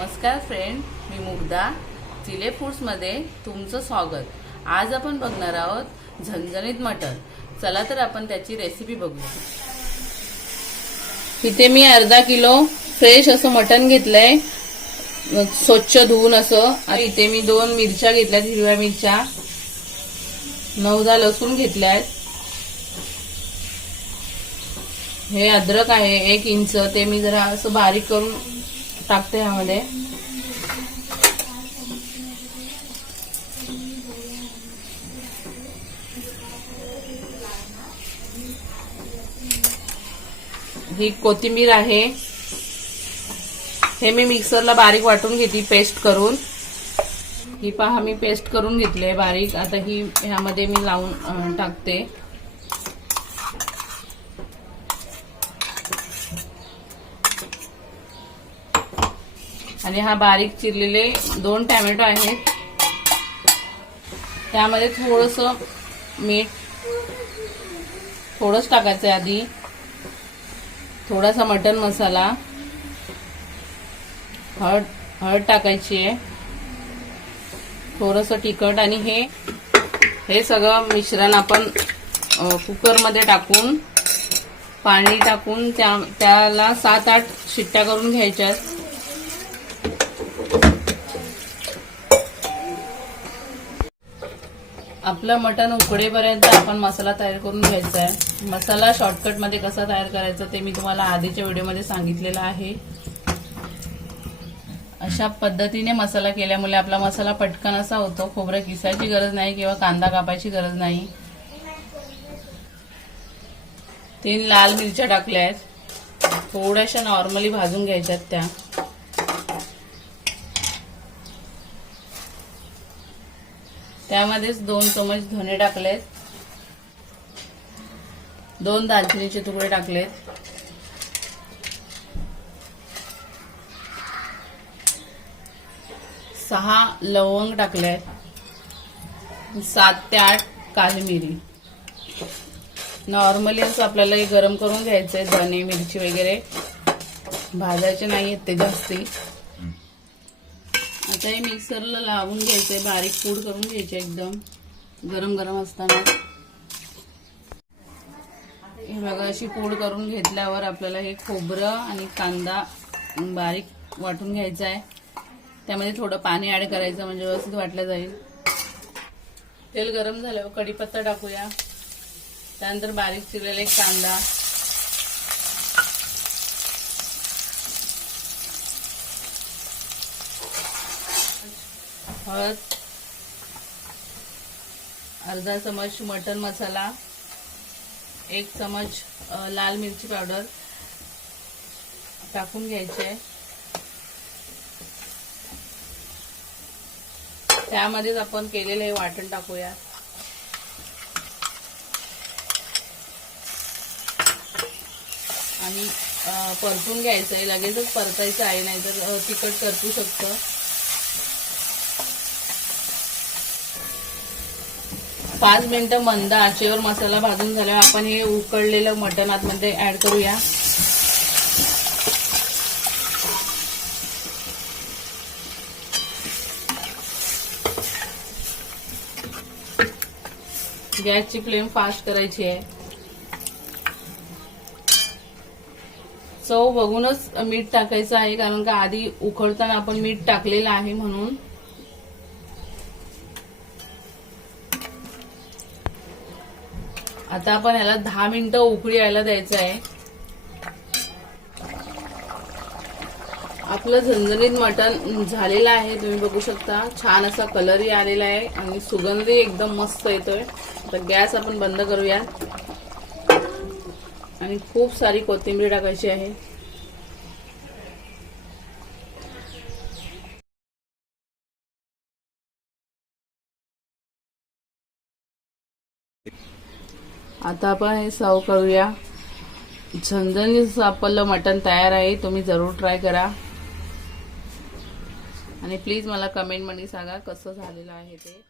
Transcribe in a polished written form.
नमस्कार फ्रेंड, मी मुग्धा चिले फूड्समध्ये तुमचं स्वागत। आज आपण बघणार आहोत झणझणीत मटण। चला तर आपण त्याची रेसिपी बघूया। इथे मी अर्धा किलो फ्रेश असं मटण घेतलंय, स्वच्छ धुवून असं। आणि इथे मी 2 मिरच्या घेतल्यात, हिरव्या मिरच्या, 9-10 लसूण घेतल्यात। हे अद्रक आहे 1 इंच, ते मी जरा असं बारीक करून टाकते यामध्ये। ही कोथिंबीर आहे, हे मी मिक्सरला बारीक वाटून घेतली पेस्ट करून। ही पहा मी पेस्ट करून घेतली बारीक। आता ही ह्यामध्ये मी लावून टाकते। आणि हा बारीक चिरलेले 2 टोमॅटो आहेत, त्यामध्ये थोडंसं मीठ थोडंच टाकायचं आहे आधी, थोडासा मटन मसाला, हळद टाकायची आहे, थोडंसं तिखट। आणि हे सगळं मिश्रण आपण कुकरमध्ये टाकून पाणी टाकून त्याला 7-8 शिट्ट्या करून घ्यायच्या। आपलं मटण उकडेपर्यंत आपण मसाला तयार करून घ्यायचा आहे। मसाला शॉर्टकट मध्ये कसा तयार करायचा ते मी तुम्हाला आधीच्या व्हिडिओमध्ये सांगितलेलं आहे। अशा पद्धतीने मसाला केल्यामुळे आपला मसाला पटकन असा होतो, खोबरं किसायची गरज नाही किंवा कांदा कापायची गरज नाही। 3 लाल मिरच्या टाकल्या आहेत, थोड्याशा नॉर्मली भाजून घ्यायच्यात त्या। त्यामध्येच 2 चमच धने टाकलेत, 2 दालचिनीचे तुकडे टाकलेत, 6 लवंग टाकलेत, 7 ते 8 काली मिरी। नॉर्मली असं आपल्याला हे गरम करून घ्यायचंय, धने मिरची वगैरे भाजायचे नाहीत ते जास्ती। आता हे मिक्सरला लावून घ्यायचंय, बारीक पूड करून घ्यायची एकदम गरम गरम असताना। हे बघा अशी पूड करून घेतल्यावर आपल्याला हे खोबरं आणि कांदा बारीक वाटून घ्यायचा आहे। त्यामध्ये थोडं पाणी ऍड करायचं म्हणजे व्यवस्थित वाटलं जाईल। तेल गरम झाल्यावर कढीपत्ता टाकूया, त्यानंतर बारीक चिरलेला 1 कांदा, हळद, अर्धा चमच मटन मसाला, 1 चमच लाल मिरची पावडर टाकून घ्यायचे। त्यामध्येच आपण केलेलं हे वाटण टाकूया। आणि परतून घ्यायचंय, लगेचच परतायचं आहे, नाहीतर तिखट करपू शकतं। 5 मिनिटं मंद आचेवर मसाला भाजून झाल्यावर आपण हे उकळलेलं मटण आतमध्ये ऍड करूया। गॅसची फ्लेम फास्ट करायची आहे। चव बघूनच मीठ टाकायचं आहे, कारण का आधी उकळताना आपण मीठ टाकलेलं आहे म्हणून। आता आपण याला 10 मिनिटं उकळी यायला द्यायचं आहे। आपलं झणझणीत मटण झालेलं आहे, तुम्ही बघू शकता। छान असा कलरही आलेला आहे आणि सुगंधही एकदम मस्त येतोय। आता गॅस आपण बंद करूया आणि खूप सारी कोथिंबीर टाकायची आहे। आता आपण हे सर्व करूया। झणझणीत आपलं मटण तयार आहे, तुम्ही जरूर ट्राय करा आणि प्लीज मला कमेंट मध्ये सांगा कसं झालेलं आहे ते।